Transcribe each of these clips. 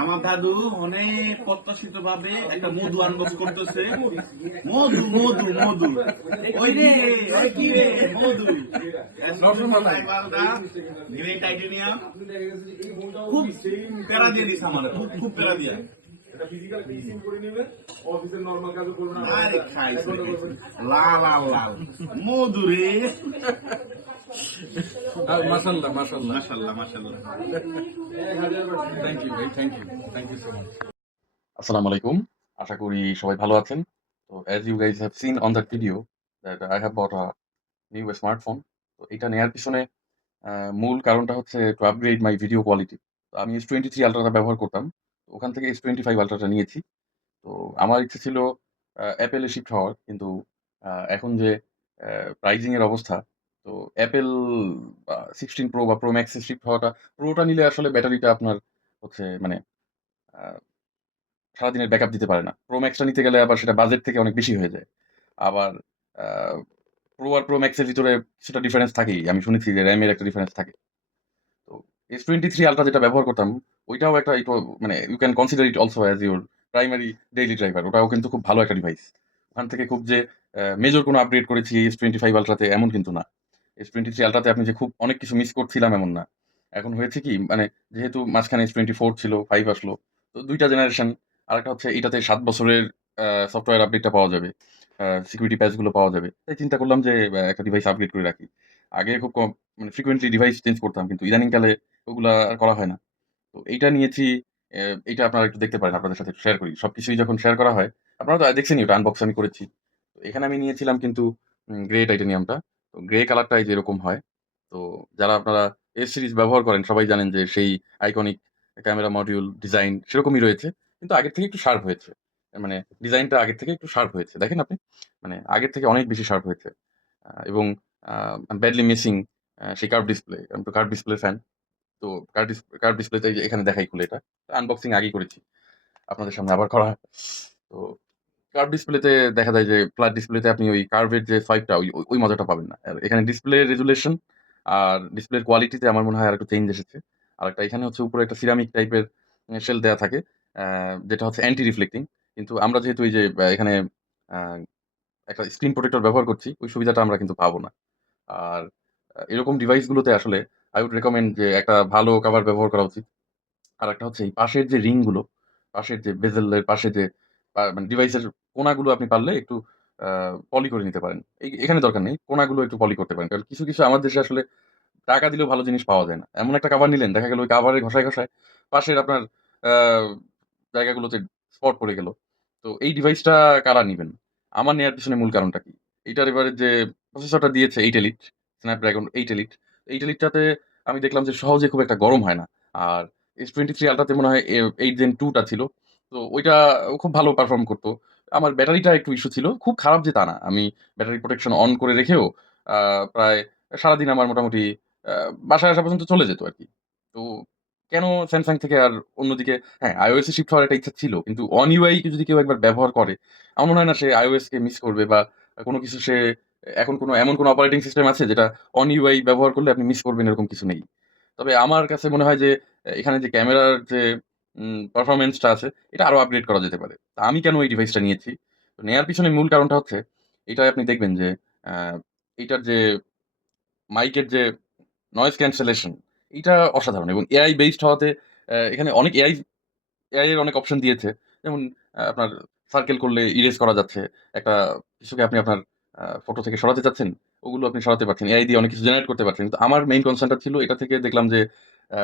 আমার দাদু অনেক প্রত্যাশিত ভাবে একটা মধু আনবক্স করতেছে। মধু মধু মধু ওই যে ওই কি রে মধু গ্রেট টাইটেনিয়াম খুব প্যারা দিয়ে দিস আমার, খুব খুব প্যারা দিয়ে। আরে খাইছে লাল লাল লাল মধু রে। মাশাআল্লাহ মাশাআল্লাহ মাশাআল্লাহ মাশাআল্লাহ। থ্যাংক ইউ ভাই, থ্যাংক ইউ সো মাচ। আসসালামু আলাইকুম। আশা করি সবাই ভালো আছেন। তো as you guys have seen on that video that I have bought a new smartphone. তো এটা নেয়ার পিছনে মূল কারণটা হচ্ছে to upgrade my video quality. তো আমি S23 Ultra টা ব্যবহার করতাম। তো ওখান থেকে S25 Ultra টা নিয়েছি। তো আমার ইচ্ছে ছিল Apple এ শিফট হওয়ার। কিন্তু এখন যে প্রাইজিং এর অবস্থা, তো Apple 16 Pro বা Pro Max এ শিফট হওয়াটা, Pro টা নিলে আসলে ব্যাটারিটা আপনার হচ্ছে মানে আ সারাদিনের ব্যাকআপ দিতে পারে না। প্রো ম্যাক্সটা নিতে গেলে আবার সেটা বাজেট থেকে অনেক বেশি হয়ে যায়। আবার আ প্রো আর প্রো ম্যাক্স এর ভিতরে কিছুটা ডিফারেন্স থাকেই। আমি শুনেছি যে র‍্যাম এর একটা ডিফারেন্স থাকে। তো S23 Ultra যেটা ব্যবহার করতাম, ওইটাও একটা মানে you can consider it also as your primary daily driver. ওটাও কিন্তু খুব ভালো একটা ডিভাইস। ওখান থেকে খুব যে মেজর কোনো আপগ্রেড করেছি S25 Ultra তে এমন কিন্তু না। S23 Ultra তে আপনি যে খুব অনেক কিছু মিস করছিলাম এমন না। এখন হয়েছে কি মানে যেহেতু মাঝখানে S24 ছিল, 5 আসলো। তো ২ টা জেনারেশন। আরেকটা হচ্ছে এটাতে ৭ বছরের সফটওয়্যার আপডেটটা পাওয়া যাবে। সিকিউরিটি প্যাচ গুলো পাওয়া যাবে। তাই চিন্তা করলাম যে একটা ডিভাইস আপগ্রেড করে রাখি। আগে খুব কম মানে ফ্রিকোয়েন্টলি ডিভাইস চেঞ্জ করতাম। কিন্তু ইদানিংকালে ওগুলা আর করা হয় না। তো এইটা নিয়েছি। এইটা আপনারা একটু দেখতে পারেন, আপনাদের সাথে একটু শেয়ার করি। সবকিছুই যখন শেয়ার করা হয়, আপনারা তো দেখছেনই, ওটা আনবক্স আমি করেছি। তো এখানে আমি নিয়েছিলাম কিন্তু গ্রে টাইটেনিয়ামটা। তো গ্রে কালারটা এই যে এরকম হয়। তো যারা আপনারা এস সিরিজ ব্যবহার করেন সবাই জানেন যে সেই আইকনিক ক্যামেরা মডিউল ডিজাইন সেরকমই রয়েছে। কিন্তু আগের থেকে একটু শার্প হয়েছে। মানে ডিজাইনটা আগের থেকে একটু শার্প হয়েছে। দেখেন আপনি? মানে আগের থেকে অনেক বেশি শার্প হয়েছে। এবং আ ব্যাডলি মিসিং সেই কার্ভ ডিসপ্লে। আমি তো কার্ভ ডিসপ্লে ফ্যান। তো কার্ভ ডিসপ্লেতে এই যে এখানে দেখাই খুলে এটা। আনবক্সিং আগেই করেছি। আপনাদের সামনে আবার করা হয়। তো কার্ভ ডিসপ্লেতে দেখা যায় যে ফ্ল্যাট ডিসপ্লেতে আপনি ওই কার্ভের যে সোয়াইপটা ওই মজাটা পাবেন না। আর এখানে ডিসপ্লে রেজোলিউশন আর ডিসপ্লের কোয়ালিটিতে আমার মনে হয় আরেকটু চেঞ্জ এসেছে। আরেকটা এখানে হচ্ছে উপরে একটা সিরামিক টাইপের শেল দেয়া থাকে। যেটা হচ্ছে অ্যান্টি রিফ্লেক্টিং। কিন্তু আমরা যেহেতু এই যে এখানে আ একটা স্ক্রিন প্রোটেক্টর ব্যবহার করছি, ওই সুবিধাটা আমরা কিন্তু পাবো না। আর এরকম ডিভাইস গুলোতে আসলে I would recommend যে একটা ভালো কভার ব্যবহার করা উচিত। আরেকটা হচ্ছে এই পাশের যে রিং গুলো, পাশের যে বেজেল এর পাশে যে মানে ডিভাইসের কোণাগুলো আপনি পারলে একটু আ পলি করে নিতে পারেন। এখানে দরকার নেই। কোণাগুলো একটু পলি করতে পারেন। কারণ কিছু আমার দেশে আসলে টাকা দিলেও ভালো জিনিস পাওয়া যায় না। এমন একটা কভার নিলেন, দেখা গেল ওই কভারের ঘষায় পাশের আপনার আ জায়গাগুলোতে স্পট পড়ে গেল। তো এই ডিভাইসটা কারা নিবেন? আমার নেয়ার পিছনে মূল কারণটা কি? এটার এবারে যে প্রসেসরটা দিয়েছে 8 Elite, Snapdragon 8 Elite। 8 Elite টাতে আমি দেখলাম যে সহজে খুব একটা গরম হয় না। আর S23 Ultra তে মনে হয় 8 Gen 2 টা ছিল। তো ওইটা খুব ভালো পারফর্ম করত। আমার ব্যাটারিটা একটু ইস্যু ছিল। খুব খারাপ যে তা না। আমি ব্যাটারি প্রোটেকশন অন করে রেখেও আ প্রায় সারাদিন আমার মোটামুটি আ বাসায় আসা পর্যন্ত চলে যেত আরকি। তো কেন Samsung থেকে আর অন্যদিকে হ্যাঁ, iOS এ শিফট হওয়ার একটা ইচ্ছা ছিল। কিন্তু One UI যদি কেউ একবার ব্যবহার করে, আমার মনে হয় না সে iOS কে মিস করবে বা কোন কিছু সে এখন এমন কোন অপারেটিং সিস্টেম আছে যেটা One UI ব্যবহার করলে আপনি মিস করবেন এরকম কিছু নেই। তবে আমার কাছে মনে হয় যে এখানে যে ক্যামেরার যে পারফরম্যান্স টা আছে এটা আরো আপগ্রেড করা যেতে পারে। তা আমি কেন এই ডিভাইসটা নিয়েছি? তো নেয়ার পিছনে মূল কারণটা হচ্ছে এটায় আপনি দেখবেন যে আ এটার যে মাইকের যে নয়েজ ক্যান্সেলেশন এইটা অসাধারণ এবং এআই বেসড হওয়াতে এখানে অনেক এআই এর অনেক অপশন দিয়েছে। যেমন আপনার সার্কেল করলে ইরেজ করা যাচ্ছে। একটা কিছুকে আপনি আপনার ফটো থেকে সরাতে চাচ্ছেন, ওগুলো আপনি সরাতে পারছেন। এআই দিয়ে অনেক কিছু জেনারেট করতে পারছেন। কিন্তু আমার মেইন কনসার্ন টা ছিল এটা থেকে দেখলাম যে আ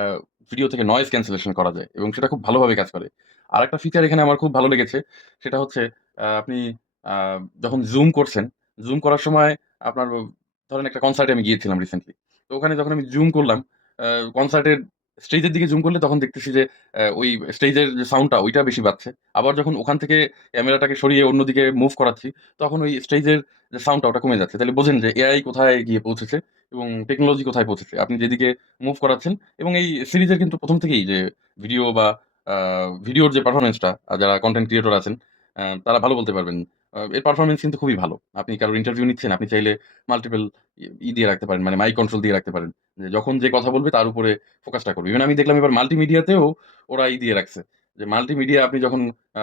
ভিডিও থেকে নয়েজ ক্যান্সেলেশন করা যায় এবং সেটা খুব ভালোভাবে কাজ করে। আরেকটা ফিচার এখানে আমার খুব ভালো লেগেছে। সেটা হচ্ছে আপনি আ যখন জুম করছেন, জুম করার সময় আপনার ধরেন একটা কনসার্টে আমি গিয়েছিলাম রিসেন্টলি। তো ওখানে যখন আমি জুম করলাম, আ কনসার্টের স্টেজের দিকে জুম করলে তখন দেখতেছি যে ওই স্টেজের যে সাউন্ডটা ওইটা বেশি বাজছে। আবার যখন ওখান থেকে ক্যামেরাটাকে সরিয়ে অন্যদিকে মুভ করাচ্ছি, তখন ওই স্টেজের যে সাউন্ডটা ওটা কমে যাচ্ছে। তাহলে বোঝেন যে এআই কোথায় গিয়ে পৌঁছেছে এবং টেকনোলজি কোথায় পৌঁছেছে। আপনি যেদিকে মুভ করাচ্ছেন এবং এই সিরিজের কিন্তু ১ম থেকেই যে ভিডিও বা আ ভিডিওর যে পারফরম্যান্সটা যারা কনটেন্ট ক্রিয়েটর আছেন তারা ভালো বলতে পারবেন। এর পারফরম্যান্স কিন্তু খুবই ভালো। আপনি কারোর ইন্টারভিউ নিচ্ছেন, আপনি চাইলে মাল্টিপল দিয়ে রাখতে পারেন। মানে মাইক কন্ট্রোল দিয়ে রাখতে পারেন। যে যখন যে কথা বলবে তার উপরে ফোকাসটা করবে। ইভেন আমি দেখলাম এবার মাল্টিমিডিয়াতেও ওরা দিয়ে রাখছে। যে মাল্টিমিডিয়া আপনি যখন আ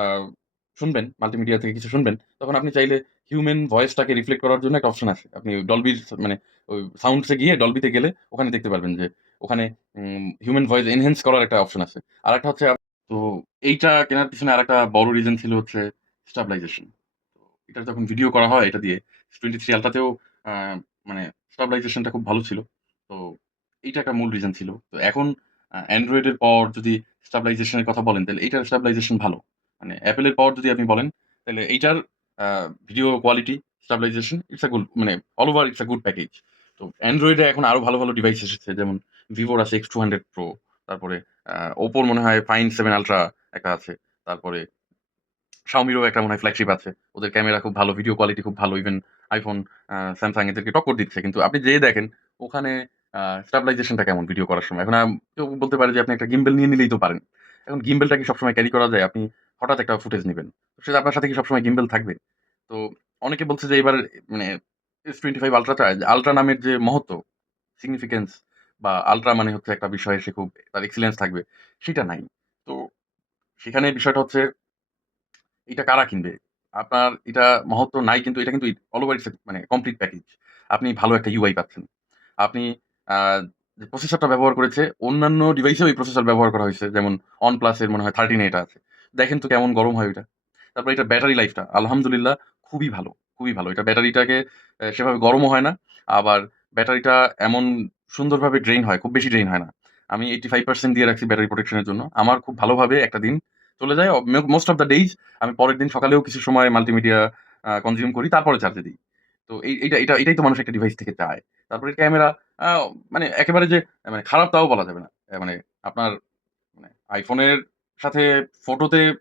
শুনবেন, মাল্টিমিডিয়া থেকে কিছু শুনবেন, তখন আপনি চাইলে হিউম্যান ভয়েসটাকে রিফ্লেক্ট করার জন্য একটা অপশন আছে। আপনি ডলবির মানে ওই সাউন্ডস এ গিয়ে ডলবিতে গেলে ওখানে দেখতে পারবেন যে ওখানে হিউম্যান ভয়েস এনহ্যান্স করার একটা অপশন আছে। আরেকটা হচ্ছে তো এইটা কেনার পিছনে আরেকটা বড় রিজন ছিল হচ্ছে স্টেবিলাইজেশন। তো এটা যখন ভিডিও করা হয় এটা দিয়ে 23 আলট্রাতেও আ মানে স্টেবিলাইজেশনটা খুব ভালো ছিল। তো এইটা একটা মূল রিজন ছিল। তো এখন Android এর পর যদি স্টেবিলাইজেশন এর কথা বলেন তাহলে এইটার স্টেবিলাইজেশন ভালো। মানে Apple এর পর যদি আপনি বলেন তাহলে এইটার a video quality, stabilization it's a good মানে all over it's a good package. তো Android এ এখন আরো ভালো, ভালো ডিভাইস এসেছে যেমন Vivo র আছে X200 Pro তারপরে Oppo র মনে হয় Find 7 Ultra একটা আছে। তারপরে Xiaomi-রও একটা মনে হয় ফ্ল্যাগশিপ আছে। ওদের ক্যামেরা খুব ভালো, ভিডিও কোয়ালিটি খুব ভালো। ইভেন iPhone, Samsung এদেরকে টক্কর দিচ্ছে। কিন্তু আপনি যেয়ে দেখেন ওখানে স্টেবিলাইজেশনটা কেমন ভিডিও করার সময়। এখন কেউ বলতে পারে যে আপনি একটা গিম্বল নিয়ে নিলেই তো পারেন। এখন গিম্বলটা কি সবসময় ক্যারি করা যায়? আপনি হঠাৎ একটা ফুটেজ নিবেন। সেটা আপনার সাথে কি সবসময় গিম্বল থাকবে? তো অনেকে বলছে যে এবার মানে S25 আল্ট্রাটা আল্ট্রা নামের যে মহত্ব, সিগনিফিক্যান্স বা আল্ট্রা মানে হচ্ছে একটা বিষয়ে সে খুব তার এক্সিলেন্স থাকবে, সেটা নাই। তো সেখানে বিষয়টা হচ্ছে এটা কারা কিনবে? আপনার এটা মহত্ব নাই কিন্তু এটা কিন্তু অল ওভার ইটস মানে কমপ্লিট প্যাকেজ। আপনি ভালো একটা UI পাচ্ছেন। আপনি আ যে প্রসেসরটা ব্যবহার করেছে অন্যান্য ডিভাইসেও এই প্রসেসর ব্যবহার করা হয়েছে। যেমন OnePlus এর মনে হয় 13 এটা আছে। দেখেন তো কেমন গরম হয় ওইটা। তারপরে এটার ব্যাটারি লাইফটা আলহামদুলিল্লাহ খুবই ভালো, খুবই ভালো। এটা ব্যাটারিটাকে সেভাবে গরমও হয় না। আবার ব্যাটারিটা এমন সুন্দরভাবে ড্রেইন হয়, খুব বেশি ড্রেইন হয় না। আমি 85% দিয়ে রাখছি ব্যাটারি প্রোটেকশন এর জন্য। আমার খুব ভালোভাবে একটা দিন চলে যায়। মোস্ট অফ দ্যা ডেইজ আমি পরের দিন সকালেও কিছু সময় মাল্টিমিডিয়া কনজিউম করি, তারপরে চার্জে দিই। তো এটাই তো মানুষ একটা ডিভাইস থেকে চায়। তারপরে ক্যামেরা আ মানে একেবারে যে মানে খারাপ তাও বলা যাবে না। মানে আপনার মানে iPhone এর সাথে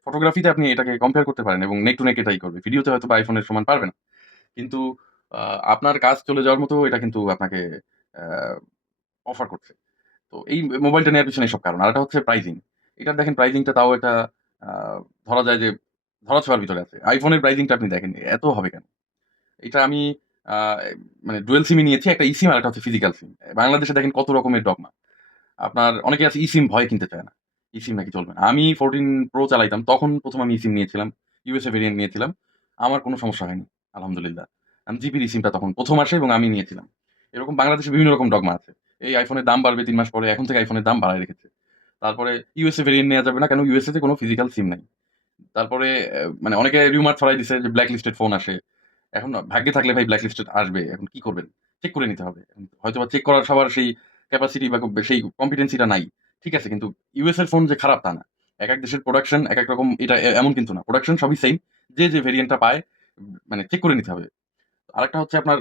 ফটোগ্রাফিতে আপনি এটাকে কম্পেয়ার করতে পারেন এবং নেক টু নেক এটাই করবে। ভিডিওতে হয়তোবা iPhone এর সমান পারবে না। কিন্তু আ আপনার কাজ চলে যাওয়ার মতো এটা কিন্তু আপনাকে আ অফার করছে। তো এই মোবাইলটা নেওয়ার পিছনে এসব কারণ। আরেকটা হচ্ছে প্রাইজিং। এটার দেখেন প্রাইজিংটা তাও এটা আ ধরা যায় যে ধরা-ছোঁয়ার ভিতরে আছে। iPhone এর প্রাইজিংটা আপনি দেখেন এত হবে কেন? এটা আমি আ মানে ডুয়াল সিমই নিয়েছি। একটা eSIM আরেকটা হচ্ছে ফিজিক্যাল সিম। বাংলাদেশে দেখেন কত রকমের ডগমা। আপনার অনেকে আছে eSIM ভয়ে কিনতে চায় না। eSIM নাকি চলবে না। আমি 14 Pro চালাইতাম। তখন ১ম আমি eSIM নিয়েছিলাম। USA ভেরিয়েন্ট নিয়েছিলাম। আমার কোনো সমস্যা হয়নি। আলহামদুলিল্লাহ। জিপির eSIM-টা তখন ১ম আসে এবং আমি নিয়েছিলাম। এরকম বাংলাদেশে বিভিন্ন রকম ডগমা আছে। এই iPhone এর দাম বাড়বে ৩ মাস পরে। এখন থেকে iPhone এর দাম বাড়ায় রেখেছে। তারপরে USA ভেরিয়েন্ট নেয়া যাবে না। কেন? USA তে কোনো ফিজিক্যাল সিম নাই। তারপরে মানে অনেকে রিউমার ছড়াই দিছে যে ব্ল্যাক লিস্টেড ফোন আসে। এখন না ভাগ্যে থাকলে ভাই ব্ল্যাক লিস্টেড আসবে। এখন কি করবেন? চেক করে নিতে হবে। হয়তোবা চেক করার সবার সেই ক্যাপাসিটি বা সেই কম্পিটেন্সি টা নাই। ঠিক আছে? কিন্তু ইউএস এর ফোন যে খারাপ তা না। একেক দেশের প্রোডাকশন একেক রকম এটা এমন কিন্তু না। প্রোডাকশন সবই সেইম। যে ভেরিয়েন্ট টা পায় মানে চেক করে নিতে হবে। আরেকটা হচ্ছে আপনার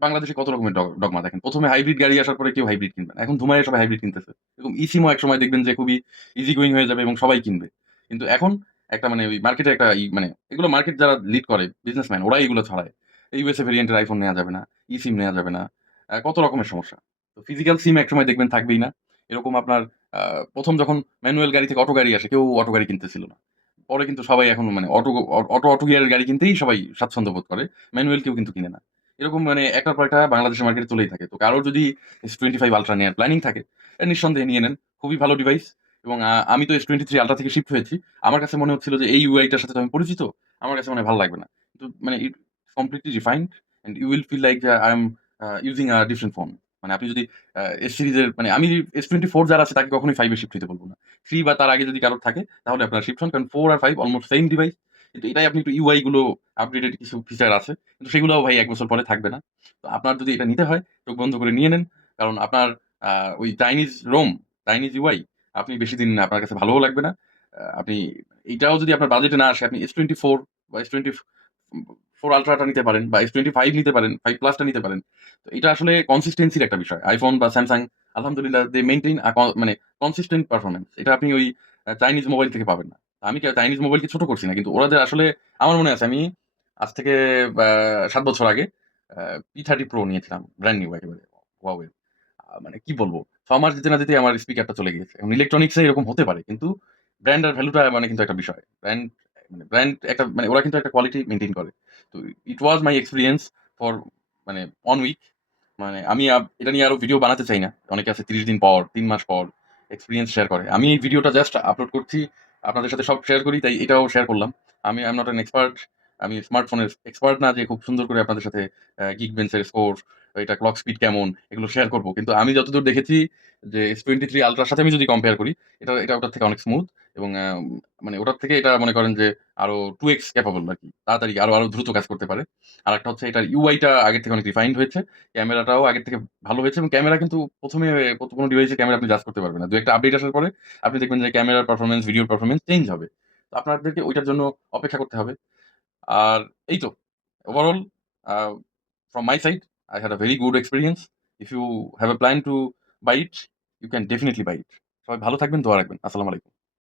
বাংলাদেশে কত রকমের ডগমা দেখেন। ১ম এ হাইব্রিড গাড়ি আসার পরে কেউ হাইব্রিড কিনবে না। এখন ধুমায়ে সবাই হাইব্রিড কিনতেছে। এরকম ইসিমও একসময় দেখবেন যে খুবই ইজি গোইং হয়ে যাবে এবং সবাই কিনবে। কিন্তু এখন একটা মানে ওই মার্কেটে একটা মানে এগুলো মার্কেট যারা লিড করে বিজনেসম্যান ওরাই এগুলো ছড়ায়। ইউএসএ ভেরিয়েন্ট এর iPhone নেয়া যাবে না, সিম নেয়া যাবে না। কত রকমের সমস্যা। তো ফিজিক্যাল সিম একসময় দেখবেন থাকবেই না। এরকম আপনার আ ১ম যখন ম্যানুয়াল গাড়ি থেকে অটো গাড়ি আসে কেউ অটো গাড়ি কিনতেছিল না। পরে কিন্তু সবাই এখন মানে অটো গিয়ারের গাড়ি কিনতেই সবাই স্বাচ্ছন্দ্য বোধ করে। ম্যানুয়াল কেউ কিন্তু কিনে না। এরকম মানে একটার পর একটা বাংলাদেশের মার্কেটে চলেই থাকে। তো কারো যদি S25 আল্ট্রা নেয়ার প্ল্যানিং থাকে, নিঃসন্দেহে নিয়ে নেন। খুবই ভালো ডিভাইস এবং আমি তো S23 আল্ট্রা থেকে শিফট হয়েছি। আমার কাছে মনে হচ্ছিল যে এই UI টার সাথে তো আমি পরিচিত। আমার কাছে মনে হয় ভালো লাগবে না। কিন্তু মানে completely refined and you will feel like যে I am using a different phone. মানে আপনি যদি এস সিরিজের মানে আমি S24 যারা আছে তাকে কখনোই 5 এ শিফট হইতে বলব না। 3 বা তার আগে যদি কারো থাকে তাহলে আপনারা শিফট হন। কারণ 4 আর 5 অলমোস্ট সেইম ডিভাইস। কিন্তু এটাই আপনি একটু UI গুলো আপডেটেড কিছু ফিচার আছে। কিন্তু সেগুলোও ভাই ১ বছর পরে থাকবে না। তো আপনার যদি এটা নিতে হয় চোখ বন্ধ করে নিয়ে নেন। কারণ আপনার ওই চাইনিজ রোম, চাইনিজ UI আপনি বেশিদিন আপনার কাছে ভালোও লাগবে না। আপনি এইটাও যদি আপনার বাজেটে না আসে আপনি S24 বা S24 আল্ট্রাটা নিতে পারেন বা S25 নিতে পারেন, 5 প্লাস টা নিতে পারেন। তো এটা আসলে কনসিস্টেন্সির একটা বিষয়। iPhone বা Samsung আলহামদুলিল্লাহ দে মেইনটেইন মানে কনসিস্টেন্ট পারফরম্যান্স। এটা আপনি ওই চাইনিজ মোবাইল থেকে পাবেন না। আমি চাইনিজ মোবাইলকে ছোট করছি না। কিন্তু ওরাদের আসলে আমার মনে আছে আমি আজ থেকে বা ৭ বছর আগে আ P30 Pro নিয়েছিলাম। ব্র্যান্ড নিউ একেবারে। Huawei মানে কি বলব? ৬ মাস যেতে না যেতেই আমার স্পিকারটা চলে গিয়েছে। এখন ইলেকট্রনিক্স এ এরকম হতে পারে। কিন্তু ব্র্যান্ড আর ভ্যালুটা মানে কিন্তু একটা বিষয়। ব্র্যান্ড একটা মানে ওরা কিন্তু একটা কোয়ালিটি মেইনটেইন করে। তো ইট ওয়াজ মাই এক্সপেরিয়েন্স ফর মানে 1 উইক। মানে আমি এটা নিয়ে আরো ভিডিও বানাতে চাই না। অনেকে আছে ৩০ দিন পর, ৩ মাস পর এক্সপেরিয়েন্স শেয়ার করে। আমি এই ভিডিওটা জাস্ট আপলোড করছি আপনাদের সাথে সব শেয়ার করি, তাই এটাও শেয়ার করলাম। আমি I am not an expert. আমি স্মার্টফোনের এক্সপার্ট না যে খুব সুন্দর করে আপনাদের সাথে Geekbench এর স্কোর, এটা ক্লক স্পিড কেমন এগুলো শেয়ার করব। কিন্তু আমি যতদূর দেখেছি যে S23 Ultra র সাথে আমি যদি কম্পেয়ার করি, এটা ওটার থেকে অনেক স্মুথ এবং মানে ওটার থেকে এটা মনে করেন যে আরো 2x ক্যাপাবল আরকি। তাড়াতাড়ি আরো দ্রুত কাজ করতে পারে। আরেকটা হচ্ছে এটার UI টা আগের থেকে অনেক রিফাইন্ড হয়েছে। ক্যামেরাটাও আগের থেকে ভালো হয়েছে এবং ক্যামেরা কিন্তু ১ম এ কোনো ডিভাইসে ক্যামেরা আপনি জাজ করতে পারবেন না। ২-১ টা আপডেট আসার পরে আপনি দেখবেন যে ক্যামেরার পারফরম্যান্স, ভিডিওর পারফরম্যান্স চেঞ্জ হবে। তো আপনাদেরকে ওইটার জন্য অপেক্ষা করতে হবে। আর এই তো overall a from my side, I had a very good experience. If you have a plan to buy it, you can definitely buy it. সবাই ভালো থাকবেন, দোয়া রাখবেন। আসসালামু আলাইকুম।